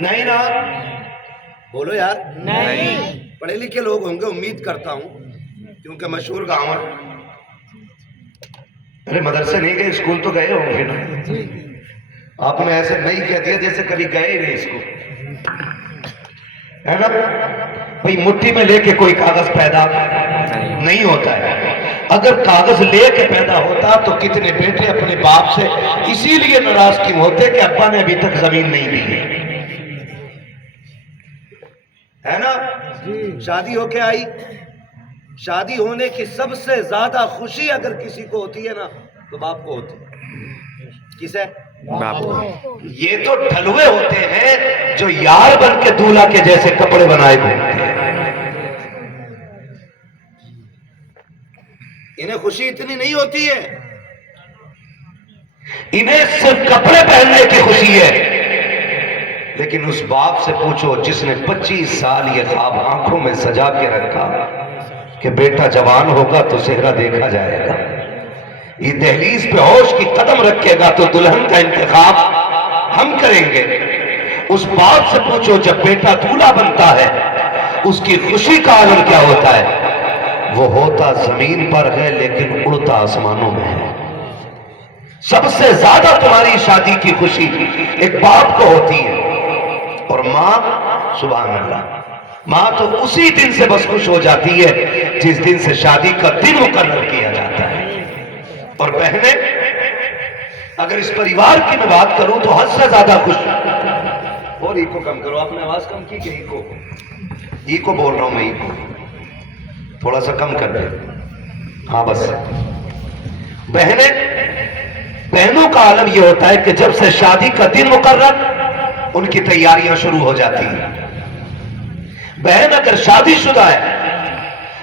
نہیں نا؟ بولو یار نہیں۔ پڑھے لکھے لوگ ہوں گے امید کرتا ہوں، کیونکہ مشہور گاؤں ہے۔ ارے مدرسے نہیں گئے، اسکول تو گئے ہوں گے نا؟ آپ نے ایسے نہیں کہہ دیا جیسے کبھی گئے ہی نہیں اسکول، ہے نا بھئی؟ مٹھی میں لے کے کوئی کاغذ پیدا نہیں ہوتا ہے۔ اگر کاغذ لے کے پیدا ہوتا تو کتنے بیٹے اپنے باپ سے اسی لیے ناراض کیوں ہوتے کہ ابا نے ابھی تک زمین نہیں دی ہے نا؟ شادی ہو کے آئی، شادی ہونے کی سب سے زیادہ خوشی اگر کسی کو ہوتی ہے نا تو باپ کو ہوتی ہے۔ کسے؟ باپ کو۔ یہ تو ڈھلوے ہوتے ہیں جو یار بن کے دولہا کے جیسے کپڑے بنائے گھومتے ہیں، انہیں خوشی اتنی نہیں ہوتی ہے، انہیں صرف کپڑے پہننے کی خوشی ہے۔ لیکن اس باپ سے پوچھو جس نے 25 سال یہ خواب آنکھوں میں سجا کے رکھا کہ بیٹا جوان ہوگا تو چہرہ دیکھا جائے گا، یہ دہلیز پہ ہوش کی قدم رکھے گا تو دلہن کا انتخاب ہم کریں گے۔ اس باپ سے پوچھو جب بیٹا دولہا بنتا ہے اس کی خوشی کا عالم کیا ہوتا ہے؟ وہ ہوتا زمین پر ہے لیکن اڑتا آسمانوں میں ہے۔ سب سے زیادہ تمہاری شادی کی خوشی ایک باپ کو ہوتی ہے، اور ماں سبحان اللہ، ماں تو اسی دن سے بس خوش ہو جاتی ہے جس دن سے شادی کا دن مقرر کیا جاتا ہے۔ اور بہنیں اگر اس پریوار کی میں بات کروں تو حد سے زیادہ خوش، اور ایکو کم کرو، آپ نے آواز کم کی کہ ایکو بول رہا ہوں میں، ایکو تھوڑا سا کم کر دیں، ہاں بس۔ بہنوں کا عالم یہ ہوتا ہے کہ جب سے شادی کا دن مقرر ان کی تیاریاں شروع ہو جاتی ہیں۔ بہن اگر شادی شدہ ہے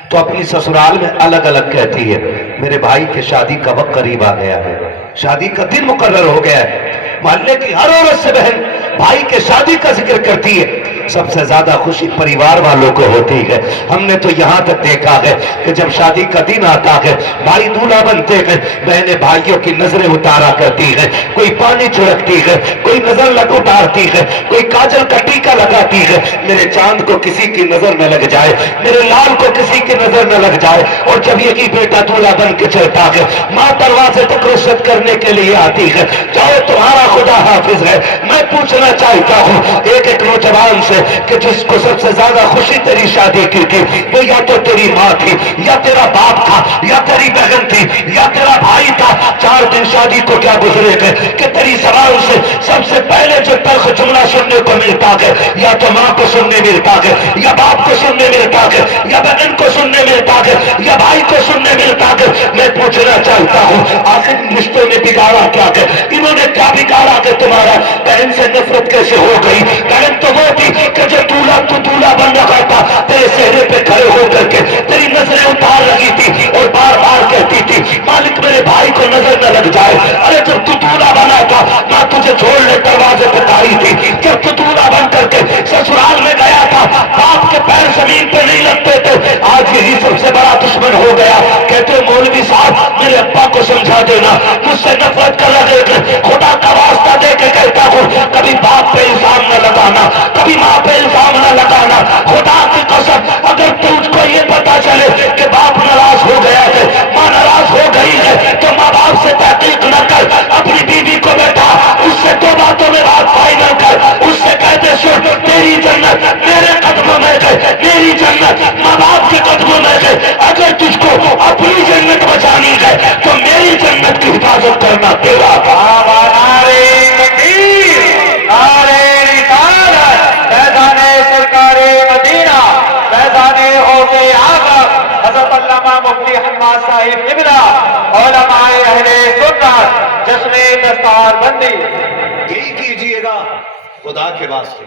تو اپنی سسرال میں الگ الگ کہتی ہے میرے بھائی کے شادی کا وقت قریب آ گیا ہے، شادی کا دن مقرر ہو گیا ہے۔ محلے کی ہر عورت سے بہن بھائی کے شادی کا ذکر کرتی ہے۔ سب سے زیادہ خوشی پریوار والوں کو ہوتی ہے۔ ہم نے تو یہاں تک دیکھا ہے کہ جب شادی کا دن آتا ہے بھائی دولہا بنتے ہیں، بہنیں بھائیوں کی نظریں اتارا کرتی ہے، کوئی پانی چھڑکتی ہے، کوئی نظر اتارتی ہے، کوئی کاجل کا ٹیکا لگاتی ہے، میرے چاند کو کسی کی نظر نہ لگ جائے، میرے لال کو کسی کی نظر نہ لگ جائے۔ اور جب یہی بیٹا دولہا بن کے چلتا ہے ماں دروازے تک رخصت کرنے کے لیے آتی ہے، چاہے تمہارا خدا حافظ ہے۔ میں پوچھنا چاہتا ہوں ایک ایک نوجوان سے کہ جس کو سب سے زیادہ خوشی تیری شادی کی تھی وہ یا تو تیری ماں تھی یا تیرا باپ تھا یا تیری بہن تھی یا تیرا بھائی تھا، 4 دن شادی کو کیا گزرے گئے کہ تیری زبان سے سب سے پہلے جو تلخ جملہ سننے کو ملتا ہے یا تو ماں کو سننے ملتا ہے یا باپ کو سننے ملتا ہے یا بہن کو سننے ملتا ہے یا بھائی کو سننے ملتا ہے۔ میں پوچھنا چاہتا ہوں آخر رشتوں نے بگاڑا کیا ہے؟ انہوں نے کیا بگاڑا کہ تمہارا بہن سے نفرت کیسے ہو گئی؟ بہن تو وہ تھی کہ جو تو دولہا بن رہا تھا تیرے چہرے پہ کھڑے ہو کر کے تیری نظریں اتار رہی تھی اور بار بار کہتی تھی مالک میرے بھائی کو نظر نہ لگ جائے۔ ارے جب تو دولہا بنا تھا ماں تجھے چھوڑنے دروازے پہ کھڑی تھی، جب تو دولہا بن کر کے سسرال میں گیا تھا باپ کے پیر زمین پہ نہیں لگتے تھے، آج یہی سب سے بڑا دشمن ہو گیا۔ کہتے مولوی صاحب میرے ابا کو سمجھا دینا، مجھ سے نفرت کر رہے تھے، خدا کا واسطہ دے کے کہتا ہوں کبھی باپ پہ الزام نہ لگانا، کبھی ماں پہ الزام نہ لگانا۔ خدا کی قسم اگر تجھ کو یہ پتا چلے کہ باپ ناراض ہو گیا ہے، ماں ناراض ہو گئی ہے، تو ماں باپ سے تحقیق نہ کر، اپنی بیوی کو بیٹھا اس سے 2 باتوں میں بات فائنل کر، اس سے کہتے سن تیری جنت میرے قدموں میں ہے، میری جنت ماں باپ کے قدموں میں ہے، اگر تجھ کو اپنی جنت بچانی ہے تو میری جنت کی حفاظت کرنا تیرا کام۔ حضرت علامہ مفتی حماد صاحب قبلہ، علماء اہل سنت، جشن دستار بندی۔ یہی کیجئے گا خدا کے واسطے،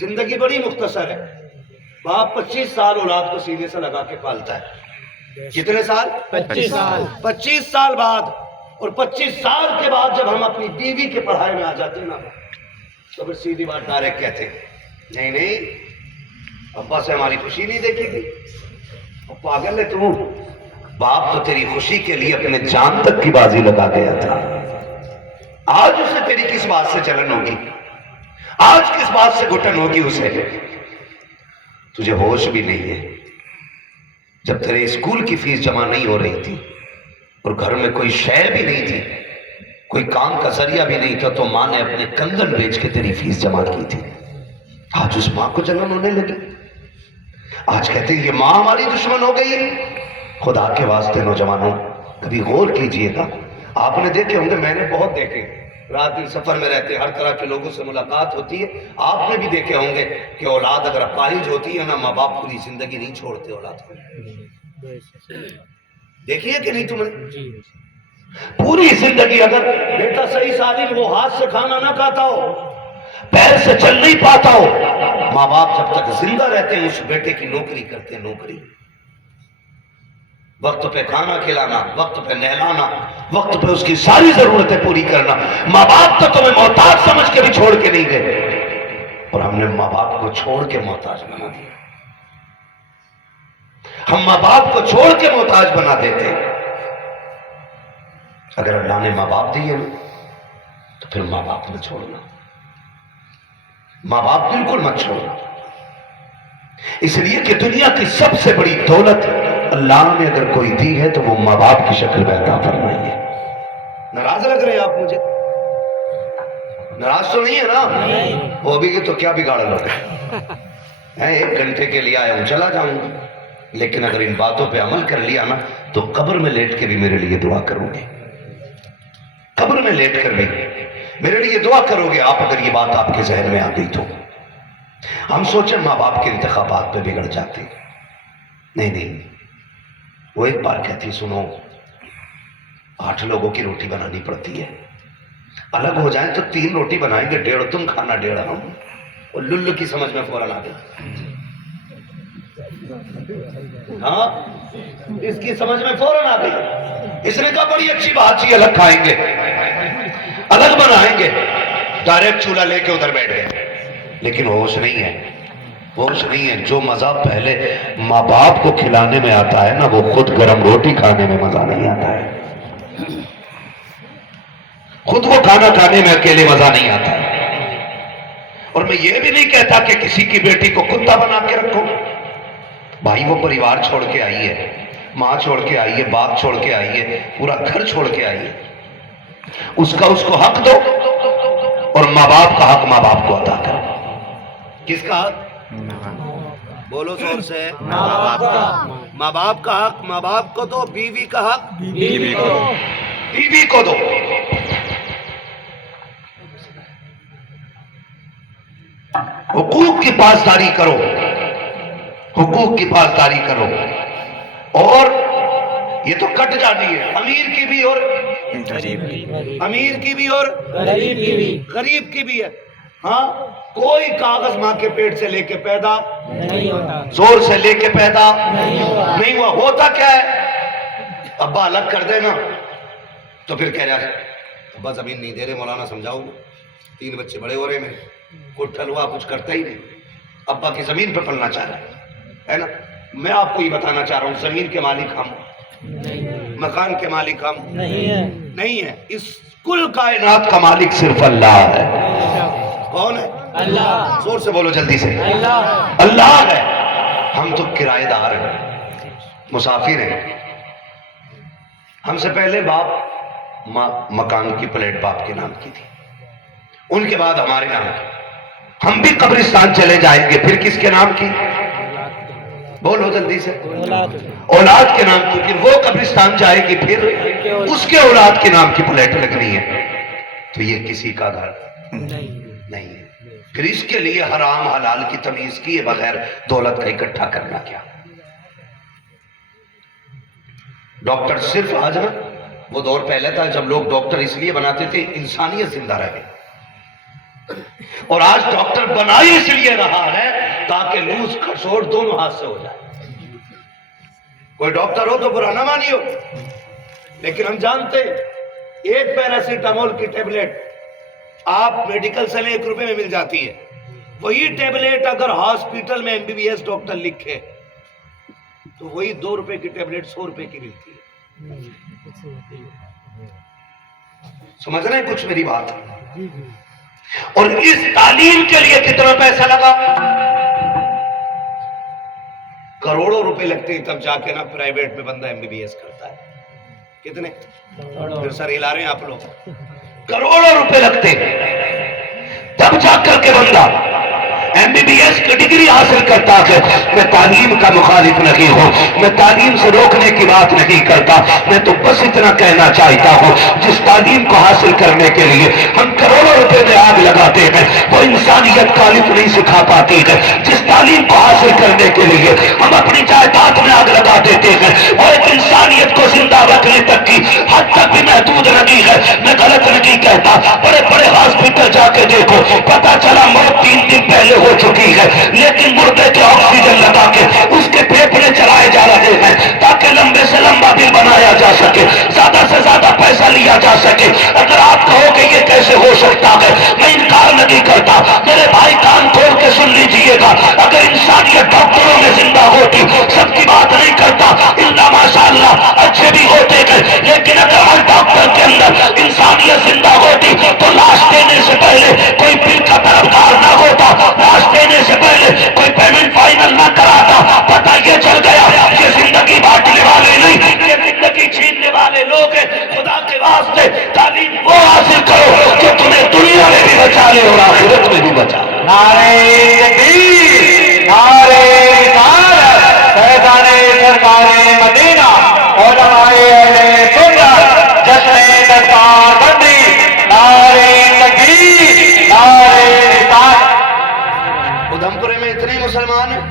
زندگی بڑی مختصر ہے۔ باپ 25 سال اولاد کو سینے سے لگا کے پالتا ہے، کتنے سال؟ 25 سال۔ 25 سال بعد، اور 25 سال کے بعد جب ہم اپنی بیوی کے پڑھائی میں آ جاتے ہیں نا تو پھر سیدھی بات ڈائریکٹ کہتے ہیں نہیں ابا سے ہماری خوشی نہیں دیکھی گئی، پاگل ہے تو، باپ تو تیری خوشی کے لیے اپنے جان تک کی بازی لگا گیا تھا، آج اسے تیری کس بات سے جلن ہوگی؟ آج کس بات سے گھٹن ہوگی اسے؟ تجھے ہوش بھی نہیں ہے، جب تیرے اسکول کی فیس جمع نہیں ہو رہی تھی اور گھر میں کوئی شے بھی نہیں تھی، کوئی کام کا ذریعہ بھی نہیں تھا، تو ماں نے اپنے کندن بیچ کے تیری فیس جمع کی تھی۔ آج اس ماں کو جلن ہونے لگی، آج کہتے ہیں یہ ماں ہماری دشمن ہو گئی ہے۔ خدا کے واسطے نوجوانوں کبھی غور کیجئے گا، آپ نے دیکھے ہوں گے، میں نے بہت دیکھے، رات دن سفر میں رہتے ہر طرح کے لوگوں سے ملاقات ہوتی ہے، آپ نے بھی دیکھے ہوں گے کہ اولاد اگر اپاہج ہوتی ہے نا، ماں باپ پوری زندگی نہیں چھوڑتے اولاد کو۔ دیکھیے کہ نہیں تم نے؟ پوری زندگی اگر بیٹا صحیح سالم وہ ہاتھ سے کھانا نہ کھاتا ہو، پیر سے چل نہیں پاتا ہو، ماں باپ جب تک زندہ رہتے ہیں اس بیٹے کی نوکری کرتے ہیں، نوکری، وقت پہ کھانا کھلانا، وقت پہ نہلانا، وقت پہ اس کی ساری ضرورتیں پوری کرنا۔ ماں باپ تو تمہیں محتاج سمجھ کے بھی چھوڑ کے نہیں گئے، اور ہم نے ماں باپ کو چھوڑ کے محتاج بنا دیا۔ ہم ماں باپ کو چھوڑ کے محتاج بنا دیتے۔ اگر اللہ نے ماں باپ دیے نا تو پھر ماں باپ نہ چھوڑنا، ماں باپ بالکل مت چھوڑنا، اس لیے کہ دنیا کی سب سے بڑی دولت اللہ نے اگر کوئی دی ہے تو وہ ماں باپ کی شکل میں عطا فرمائی ہے۔ ناراض لگ رہے ہیں آپ مجھے؟ ناراض تو نہیں ہے نا؟ وہ بھی کہ تو کیا بگاڑ لو گے؟ میں 1 گھنٹے کے لیے آیا ہوں، چلا جاؤں گا، لیکن اگر ان باتوں پہ عمل کر لیا نا تو قبر میں لیٹ کے بھی میرے لیے دعا کرو گے، قبر میں لیٹ کر بھی میرے لیے دعا کرو گے آپ، اگر یہ بات آپ کے ذہن میں آ گئی تو۔ ہم سوچیں ماں باپ کے انتخابات پہ بگڑ جاتے، نہیں، وہ ایک بار کہتی سنو 8 لوگوں کی روٹی بنانی پڑتی ہے، الگ ہو جائیں تو 3 روٹی بنائیں گے، 1.5 تم کھانا 1.5 ہم، اور للو کی سمجھ میں فوراً آ گئی، ہاں اس کی سمجھ میں فوراً آ گئی، اس نے کہا بڑی اچھی بات جی، الگ کھائیں گے، الگ بنائیں گے، ڈائریکٹ چولہا لے کے ادھر بیٹھ گئے، لیکن ہوش نہیں ہے، ہوش نہیں ہے۔ جو مزہ پہلے ماں باپ کو کھلانے میں آتا ہے نا، وہ خود گرم روٹی کھانے میں مزہ نہیں آتا ہے، خود وہ کھانا کھانے میں اکیلے مزہ نہیں آتا ہے۔ اور میں یہ بھی نہیں کہتا کہ کسی کی بیٹی کو کتا بنا کے رکھو، بھائی وہ پریوار چھوڑ کے آئی ہے، ماں چھوڑ کے آئی ہے، باپ چھوڑ کے آئی ہے، پورا گھر چھوڑ کے آئی ہے، اس کو حق دو، اور ماں باپ کا حق ماں باپ کو عطا کرو۔ کس کا حق؟ بولو زور سے، ماں باپ کا۔ ماں باپ کا حق ماں باپ کو دو، بیوی کا حق بیوی کو دو، بیوی کو دو۔ حقوق کی پاسداری کرو، حقوق کی پاسداری کرو، اور یہ تو کٹ جاتی ہے، امیر کی بھی اور غریب کی، امیر کی بھی اور غریب کی بھی، غریب کی بھی ہے۔ ہاں کوئی کاغذ ماں کے پیٹ سے لے کے پیدا نہیں ہوتا، زور سے لے کے پیدا نہیں ہوا، ہوتا کیا ہے؟ ابا الگ کر دے نا تو پھر کہہ رہا ہے ابا زمین نہیں دے رہے، مولانا سمجھاؤ نا، 3 بچے بڑے ہو رہے ہیں، کوئی ٹھلوا کچھ کرتا ہی نہیں، ابا کی زمین پہ پلنا چاہ رہا ہے نا۔ میں آپ کو یہ بتانا چاہ رہا ہوں، زمین کے مالک ہم، مکان کے مالک ہم نہیں ہے، اس کل کائنات کا مالک صرف اللہ ہے۔ کون ہے؟ اللہ۔ زور سے بولو جلدی سے، اللہ ہے، ہم تو کرایہ دار ہیں، مسافر ہیں۔ ہم سے پہلے باپ مکان کی پلیٹ باپ کے نام کی تھی، ان کے بعد ہمارے نام کی، ہم بھی قبرستان چلے جائیں گے، پھر کس کے نام کی؟ بولو جلدی سے، اولاد کے نام کی، پھر وہ قبرستان جائے گی، پھر اس کے اولاد کے نام کی پلیٹ لگنی ہے، تو یہ کسی کا گھر نہیں ہے۔ پھر اس کے لیے حرام حلال کی تمیز کیے بغیر دولت کا اکٹھا کرنا کیا؟ ڈاکٹر صرف آج نا، وہ دور پہلے تھا جب لوگ ڈاکٹر اس لیے بناتے تھے انسانیت زندہ رہے، اور آج ڈاکٹر بنا ہی اس لیے رہا ہے تاکہ لوز کھسوڑ دونوں ہاتھ سے ہو جائے۔ کوئی ڈاکٹر ہو تو برا نہ مانیو، لیکن ہم جانتے ایک پیراسیٹامول کی ٹیبلٹ آپ میڈیکل سے 1 روپے میں مل جاتی ہے، وہی ٹیبلٹ اگر ہاسپیٹل میں MBBS ڈاکٹر لکھے تو وہی 2 روپے کی ٹیبلٹ 100 روپے کی ملتی ہے۔ سمجھ رہے ہیں کچھ میری بات؟ اور اس تعلیم کے لیے کتنا پیسہ لگا؟ کروڑوں روپے لگتے ہیں تب جا کے نا پرائیویٹ میں بندہ MBBS کرتا ہے. کتنے؟ پھر سر ہلا رہے ہیں آپ لوگ. کروڑوں روپے لگتے ہیں تب جا کر کے بندہ MBBS کی ڈگری حاصل کرتا ہے. میں تعلیم کا مخالف نہیں ہوں, میں تعلیم سے روکنے کی بات نہیں کرتا, میں تو بس اتنا کہنا چاہتا ہوں جس تعلیم کو حاصل کرنے کے لیے ہم کروڑوں روپے میں آگ لگاتے ہیں وہ انسانیت کا الف نہیں سکھا پاتی ہے. جس تعلیم کو حاصل کرنے کے لیے ہم اپنی جائیداد میں آگ لگا دیتے ہیں وہ ایک انسانیت کو زندہ رکھنے تک کی حد تک بھی محدود نہیں ہے. میں غلط نہیں کہتا, بڑے بڑے ہاسپٹل جا کے دیکھو, پتا چلا موت 3 دن پہلے ہو چکی ہے لیکن مردے کے آکسیجن لگا کے اس کے پھیپھڑے چلائے جا رہے ہیں تاکہ لمبے سے لمبا بل بنایا جا سکے, زیادہ سے زیادہ پیسہ لیا جا سکے. اگر آپ کہو کہ یہ کیسے ہو سکتا ہے, میں انکار نہیں کرتا. میرے بھائی کان کھول کے سن لیجئے گا, اگر انسانیت ڈاکٹروں میں زندہ ہوتی, سب کی بات نہیں کرتا, اللہ ماشاءاللہ اچھے بھی ہوتے گئے, لیکن اگر ہر ڈاکٹر کے اندر انسانیت زندہ ہوتی تو لاش دینے سے پہلے کوئی بل کا طرفدار نہ ہوتا, لاش دینے سے پہلے کوئی پیمنٹ فائنل نہ کراتا. پتہ یہ چل گیا کہ زندگی بانٹنے والے نہیں, یہ زندگی چھیننے والے لوگ ہیں. خدا کے واسطے تعلیم وہ حاصل کرو جو تمہیں دنیا میں بھی بچا لے اور آخرت میں بھی بچا لے. نعرے تکبیر, نعرے رسالت, فیضان سرکار مدینہ, علماء اہل سنت, جشن دستار بندی, نعرے تکبیر, نعرے رسالت. ادھمپورے میں اتنے مسلمان ہیں,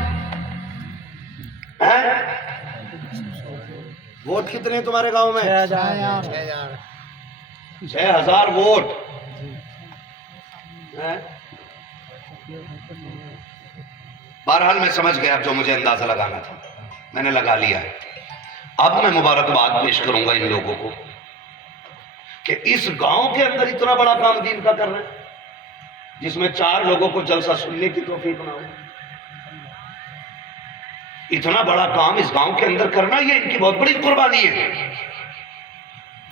ووٹ کتنے ہیں تمہارے گاؤں میں؟ 6,000 ووٹ. بہرحال میں سمجھ گیا اب جو مجھے اندازہ لگانا تھا میں نے لگا لیا ہے. اب میں مبارکباد پیش کروں گا ان لوگوں کو کہ اس گاؤں کے اندر اتنا بڑا کام دین کا کر رہے ہیں جس میں 4 لوگوں کو جلسہ سننے کی توفیق نہ ہو. اتنا بڑا کام اس گاؤں کے اندر کرنا یہ ان کی بہت بڑی قربانی ہے.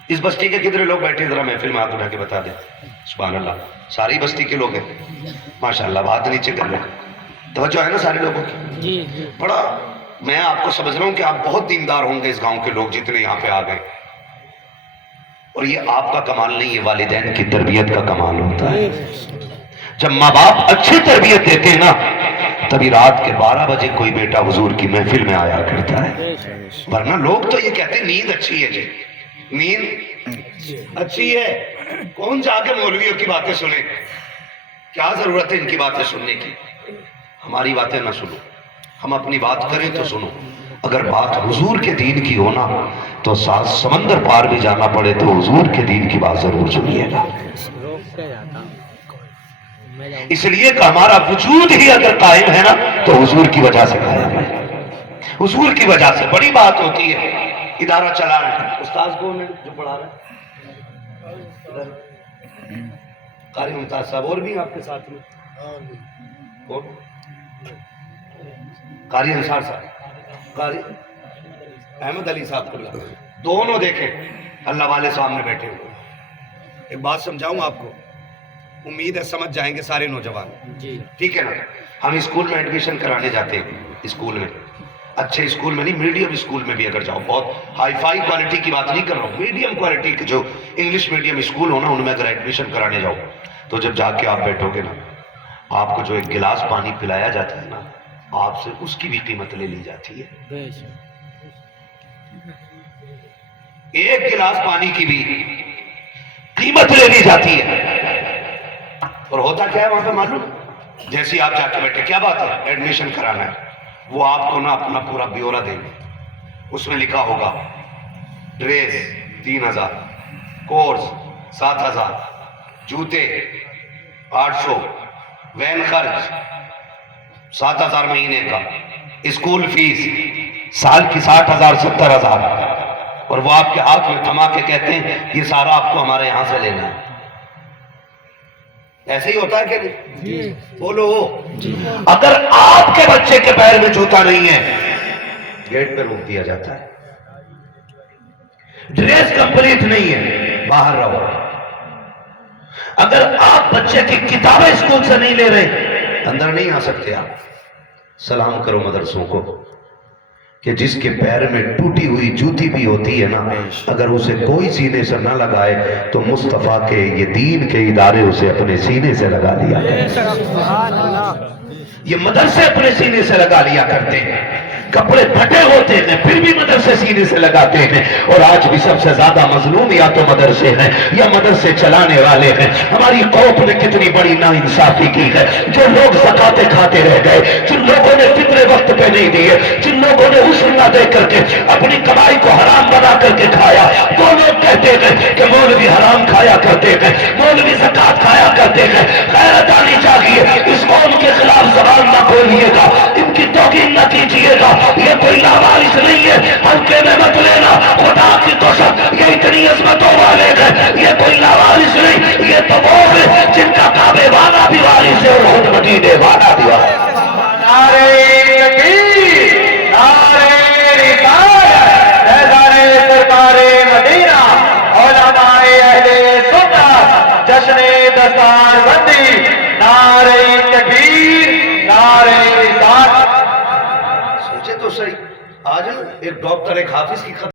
اس بستی کے کتنے لوگ بیٹھے ذرا محفل میں ہاتھ اٹھا کے بتا دیں. سبحان اللہ, ساری بستی کے لوگ ہیں ماشاءاللہ, ہاتھ نیچے کر لیں. توجہ ہے نا سارے لوگوں کی؟ بڑا میں آپ کو سمجھ رہا ہوں کہ آپ بہت دیندار ہوں گے اس گاؤں کے لوگ جتنے یہاں پہ آ گئے. اور یہ آپ کا کمال نہیں, یہ والدین کی تربیت کا کمال ہوتا ہے. جب ماں باپ اچھی تربیت دیتے ہیں نا تبھی رات کے 12 بجے کوئی بیٹا حضور کی محفل میں آیا کرتا ہے. ورنہ لوگ تو یہ کہتے ہیں نیند اچھی ہے جی, نیند اچھی ہے. کون جا کے مولویوں کی باتیں سنے, کیا ضرورت ہے ان کی باتیں سننے کی. ہماری باتیں نہ سنو, ہم اپنی بات کریں تو سنو. اگر بات حضور کے دین کی ہونا تو سمندر پار بھی جانا پڑے تو حضور کے دین کی بات ضرور سنیے گا. اس لیے کہ ہمارا وجود ہی اگر قائم ہے نا تو حضور کی وجہ سے قائم ہے, حضور کی وجہ سے. بڑی بات ہوتی ہے ادارہ چلا رہے ہیں, استاذ کون ہے جو پڑھا رہے ہیں؟ قاری ممتاز صاحب. اور بھی آپ کے ساتھ میں کون؟ قاری انصار صاحب, قاری احمد علی صاحب کو دونوں دیکھیں اللہ والے سامنے بیٹھے ہوئے. ایک بات سمجھاؤں آپ کو, امید ہے سمجھ جائیں گے سارے نوجوان جی, ٹھیک ہے نا. ہم اسکول میں ایڈمیشن کرانے جاتے ہیں, اسکول میں اچھے اسکول میں نہیں, میڈیم اسکول میں بھی اگر جاؤ, بہت ہائی فائی کوالٹی کی بات نہیں کر رہا ہوں, میڈیم کوالٹی کے جو انگلش میڈیم اسکول ہونا ان میں اگر ایڈمیشن کرانے جاؤ تو جب جا کے آپ بیٹھو گے نا, آپ کو جو ایک گلاس پانی پلایا جاتا ہے نا, آپ سے اس کی بھی قیمت لے لی جاتی ہے. ایک گلاس پانی کی بھی قیمت لے لی جاتی ہے. اور ہوتا کیا ہے وہاں پہ معلوم؟ جیسے آپ جا کے بیٹھے, کیا بات ہے ایڈمیشن کرانا ہے, وہ آپ کو نا اپنا پورا بیورا دیں گے. اس میں لکھا ہوگا ڈریس 3,000, کورس 7,000, جوتے 800, وین خرچ 7,000 مہینے کا, اسکول فیس سال کی 60,000 70,000, اور وہ آپ کے ہاتھ میں تھما کے کہتے ہیں یہ سارا آپ کو ہمارے یہاں سے لینا ہے. ایسے ہی ہوتا ہے کہ نہیں؟ بولو. اگر آپ کے بچے کے پیر میں جوتا نہیں ہے گیٹ پہ روک دیا جاتا ہے. ڈریس کمپلیٹ نہیں ہے باہر رہو. اگر آپ بچے کی کتابیں اسکول سے نہیں لے رہے، اندر نہیں آ سکتے آپ. سلام کرو مدرسوں کو کہ جس کے پیر میں ٹوٹی ہوئی جوتی بھی ہوتی ہے نا، اگر اسے کوئی سینے سے نہ لگائے تو مصطفیٰ کے یہ دین کے ادارے اسے اپنے سینے سے لگا لیا کرتے. یہ مدرسے اپنے سینے سے لگا لیا کرتے ہیں. کپڑے پھٹے ہوتے ہیں پھر بھی مدرسے سینے سے لگاتے ہیں. اور آج بھی سب سے زیادہ مظلوم یا تو مدرسے ہیں یا مدرسے چلانے والے ہیں. ہماری قوم نے کتنی بڑی ناانصافی کی ہے. جو لوگ زکاتیں کھاتے رہ گئے، جن لوگوں نے فطرے وقت پہ نہیں دیے، جن لوگوں نے عشر نہ دے کر کے اپنی کمائی کو حرام بنا کر کے کھایا، وہ لوگ کہتے ہیں کہ مولوی حرام کھایا کرتے ہیں، مولوی زکات کھایا کرتے ہیں. غیرت آنی چاہیے. اس قوم کے خلاف زبان نہ کھولیے گا، ان کی توہین نہ کیجیے گا. یہ کوئی لاوارث نہیں ہے، ہلکے میں مت لینا. خدا کی قسم یہ اتنی عظمتوں والے ہیں. یہ کوئی لاوارث نہیں، یہ تو وہ ہے جن کا کعبے والا بھی وارث ہے اور خود مدینے والا بھی وارث ہے. نعرہ تکبیر، نعرہ رسالت، فیضان سرکار مدینہ، علماء اہل سنت، جشن دستار بندی. نعرہ تکبیر، نعرہ رسالت. سوچے تو صحیح، آج ایک ڈاکٹر ایک حافظ کی